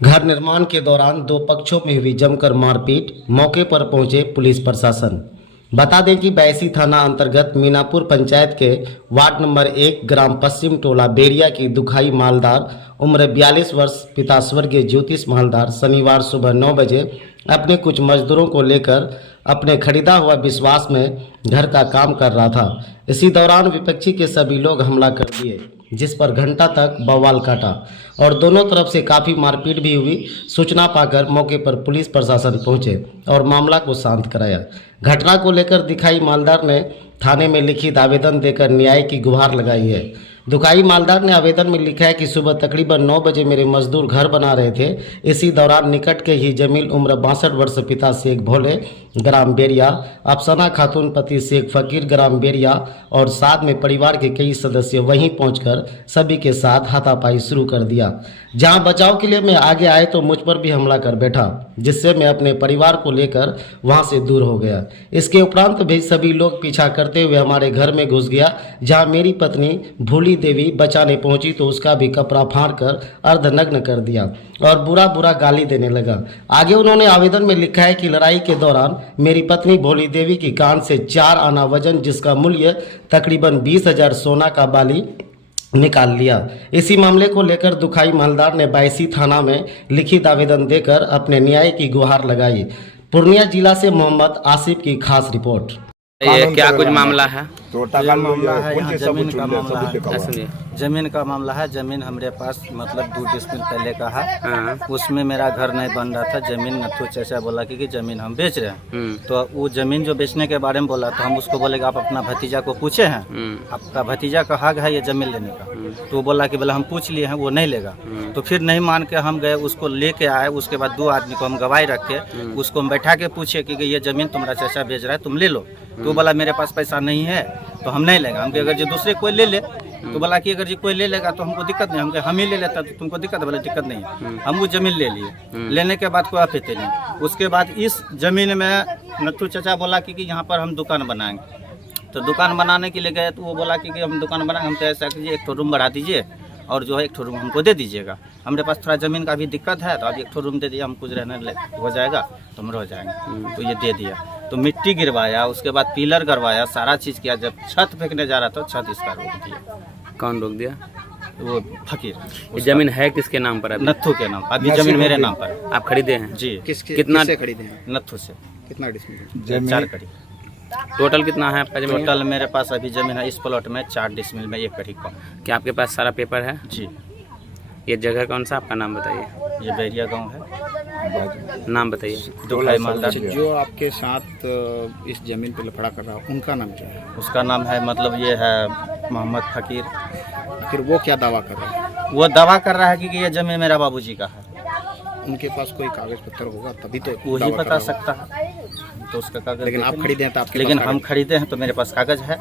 घर निर्माण के दौरान दो पक्षों में हुई जमकर मारपीट, मौके पर पहुंचे पुलिस प्रशासन। बता दें कि बैसी थाना अंतर्गत मीनापुर पंचायत के वार्ड नंबर 1 ग्राम पश्चिम टोला बेरिया की दुखाई मालदार उम्र 42 वर्ष पिता स्वर्गीय ज्योतिष मालदार शनिवार सुबह 9 बजे अपने कुछ मजदूरों को लेकर अपने खरीदा हुआ विश्वास में घर का काम कर रहा था। इसी दौरान विपक्षी के सभी लोग हमला कर दिए, जिस पर घंटा तक बवाल काटा और दोनों तरफ से काफ़ी मारपीट भी हुई। सूचना पाकर मौके पर पुलिस प्रशासन पहुंचे और मामला को शांत कराया। घटना को लेकर दिखाई मालदार ने थाने में लिखित आवेदन देकर न्याय की गुहार लगाई है। दुखाई मालदार ने आवेदन में लिखा है कि सुबह तकरीबन 9 बजे मेरे मजदूर घर बना रहे थे। इसी दौरान निकट के ही जमील उम्र 62 वर्ष पिता शेख भोले ग्राम बेरिया, अफसाना खातून पति शेख फकीर ग्राम बेरिया और साथ में परिवार के कई सदस्य वहीं पहुंचकर सभी के साथ हाथापाई शुरू कर दिया। जहां बचाव के लिए मैं आगे आए तो मुझ पर भी हमला कर बैठा, जिससे मैं अपने परिवार को लेकर वहां से दूर हो गया। इसके उपरांत भी सभी लोग पीछा करते हुए हमारे घर में घुस गया। जहां मेरी पत्नी भूली देवी बचाने पहुंची तो उसका भी कपड़ा फाड़कर अर्धनग्न कर दिया और बुरा बुरा गाली देने लगा। आगे उन्होंने आवेदन में लिखा है कि लड़ाई के दौरान मेरी पत्नी भोली देवी की कान से 4 आना वजन, जिसका मूल्य तकरीबन 20,000 सोना का बाली निकाल लिया। इसी मामले को लेकर दुखाई मालदार ने बैसी थाना में लिखित आवेदन देकर अपने न्याय की गुहार लगाई। पूर्णिया जिला से मोहम्मद आसिफ की खास रिपोर्ट। ये क्या कुछ मामला है? ये मामला है, यहाँ जमीन का मामला है। जमीन का मामला है। जमीन हमारे पास मतलब 2 डिसमिल पहले का है। उसमें मेरा घर नहीं बन रहा था। जमीन नथु चाचा बोला कि जमीन हम बेच रहे हैं। तो वो जमीन जो बेचने के बारे में बोला तो हम उसको बोले कि आप अपना भतीजा को पूछे हैं, आपका भतीजा का हक है ये जमीन लेने का। तो वो बोला कि बोला हम पूछ लिए हैं, वो नहीं लेगा। तो फिर नहीं मान के हम गए, उसको लेके आए। उसके बाद 2 आदमी को हम गवाही रख के उसको हम बैठा के पूछे कि ये जमीन तुम्हारा चाचा बेच रहा है, तुम ले लो। तो बोला मेरे पास पैसा नहीं है तो हम नहीं लेंगे। हम अगर जो दूसरे कोई ले ले तो बोला कि अगर जी कोई ले लेगा तो हमको दिक्कत नहीं। हम ही ले लेता तो तुमको दिक्कत है? बोले दिक्कत नहीं। हम वो जमीन ले लिए। लेने के बाद कोई आपत्ति नहीं। उसके बाद इस जमीन में नथु चाचा बोला कि यहाँ पर हम दुकान बनाएंगे। तो दुकान बनाने के लिए गए तो वो बोला कि हम दुकान बनाएंगे। हम तो ऐसा कीजिए, एक रूम बढ़ा दीजिए और जो है एक रूम हमको दे दीजिएगा। हमारे पास थोड़ा ज़मीन का भी दिक्कत है तो अब एक रूम दे दिया, हम कुछ रहने हो जाएगा तो हम रह जाएंगे। तो ये दे दिया। तो मिट्टी गिरवाया, उसके बाद पिलर करवाया, सारा चीज़ किया। जब छत फेंकने जा रहा था छत इसका रोक दिया। कौन रोक दिया? वो फकीर। ये जमीन है किसके नाम पर? नथु के नाम। अभी जमीन मेरे नाम पर। आप खरीदे हैं? जी। कितना खरीदे हैं? नथु से। कितना डिसमिल? 4 कड़ी। टोटल कितना है आपका जमीन? टोटल मेरे पास अभी जमीन है इस प्लॉट में 4 डिसमिल में 1 कड़ी कम। क्या आपके पास सारा पेपर है? जी। ये जगह कौन सा, आपका नाम बताइए। ये बैरिया गांव है। नाम बताइए। दुखाई मालदार। जो आपके साथ इस जमीन पे लफड़ा कर रहा है उनका नाम क्या है? उसका नाम है मतलब ये है मोहम्मद फकीर। फिर वो क्या दावा कर रहा है? वो दावा कर रहा है कि ये जमीन मेरा बाबूजी का है। उनके पास कोई कागज पत्तर होगा तभी तो वही दावा कर बता रहा होगा। सकता है। तो उसका कागज लेकिन आप खरीदे हैं तो आपके लेकिन पास हम कागज- खरीदे हैं तो मेरे पास कागज है।